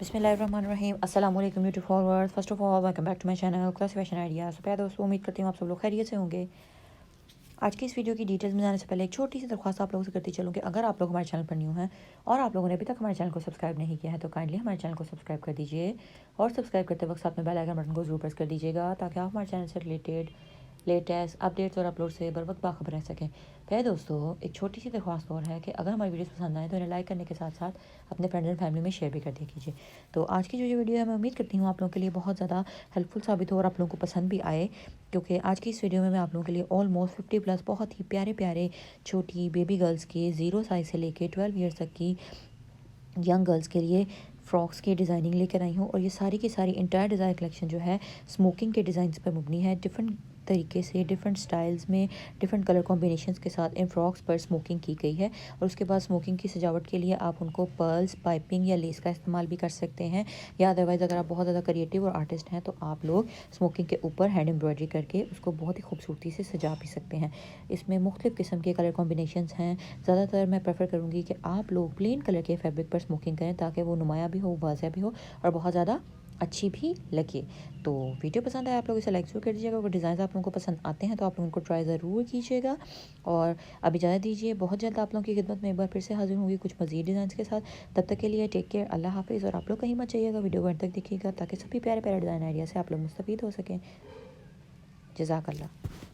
बिस्मिल्लाहिर्रहमानिर्रहीम अस्सलाम वालेकुम YouTube followers. First of all welcome back to my channel class fashion ideas. तो प्यारे दोस्तों, उम्मीद करती हूँ आप सब लोग खैरियत से होंगे। आज की इस वीडियो की डिटेल्स में जाने से पहले एक छोटी सी दरख्वास्त आप लोगों से करती चलूँ कि अगर आप लोग हमारे चैनल पर न्यू हैं और आप लोगों ने अभी तक हमारे चैनल को सब्सक्राइब नहीं किया है तो काइंडली हमारे चैनल को सब्सक्राइब कर दीजिए और सब्सक्राइब करते वक्त साथ में बेल आइकन बटन को जरूर प्रेस कर दीजिएगा ताकि आप हमारे चैनल से रिलेटेड लेटेस्ट अपडेट्स और अपलोड से बर वक्त बाखबर रह सकें। प्यारे दोस्तों, एक छोटी सी दरख्वास्त और है कि अगर हमारी वीडियोस पसंद आए तो इन्हें लाइक करने के साथ साथ अपने फ्रेंड्स एंड फैमिली में शेयर भी कर दिया कीजिए। तो आज की जो ये वीडियो है मैं उम्मीद करती हूँ आप लोगों के लिए बहुत ज़्यादा हेल्पफुल साबित हो और आप लोगों को पसंद भी आए, क्योंकि आज की इस वीडियो में मैं आप लोगों के लिए ऑलमोस्ट 50+ बहुत ही प्यारे प्यारे छोटी बेबी गर्ल्स के 0 साइज़ से लेके 12 ईयर्स तक की यंग गर्ल्स के लिए फ्रॉक्स की डिज़ाइनिंग लेकर आई हूँ। और ये सारी की सारी इंटायर डिज़ाइन कलेक्शन जो है स्मोकिंग के डिज़ाइन पर मबनी है। डिफरेंट तरीके से डिफरेंट स्टाइल्स में डिफरेंट कलर कॉम्बिनेशंस के साथ इन फ्रॉक्स पर स्मोकिंग की गई है। और उसके बाद स्मोकिंग की सजावट के लिए आप उनको पर्ल्स, पाइपिंग या लेस का इस्तेमाल भी कर सकते हैं, या अदरवाइज़ अगर आप बहुत ज़्यादा क्रिएटिव और आर्टिस्ट हैं तो आप लोग स्मोकिंग के ऊपर हैंड एम्ब्रॉयडरी करके उसको बहुत ही खूबसूरती से सजा भी सकते हैं। इसमें मुख्तलिफ़ किस्म के कलर कॉम्बिनेशंस हैं। ज़्यादातर मैं प्रेफर करूँगी कि आप लोग प्लेन कलर के फैब्रिक पर स्मोकिंग करें ताकि वो नुमाया भी हो, वाज़िया भी हो और बहुत ज़्यादा अच्छी भी लगे। तो वीडियो पसंद आया आप लोग इसे लाइक ज़रूर कर दीजिएगा। अगर डिज़ाइन आप लोगों को पसंद आते हैं तो आप लोगों को ट्राई ज़रूर कीजिएगा। और अभी इजाज़त दीजिए, बहुत जल्द आप लोगों की खिदमत में एक बार फिर से हाजिर होंगी कुछ मज़ीद डिज़ाइन के साथ। तब तक के लिए टेक केयर, अल्लाह हाफिज़। और आप लोग कहीं मत जाइएगा, वीडियो को अंत तक देखिएगा ताकि सभी प्यारे प्यारे डिज़ाइन आइडिया से आप लोग मुस्तफ़ीद हो सकें। जज़ाकल्लाह।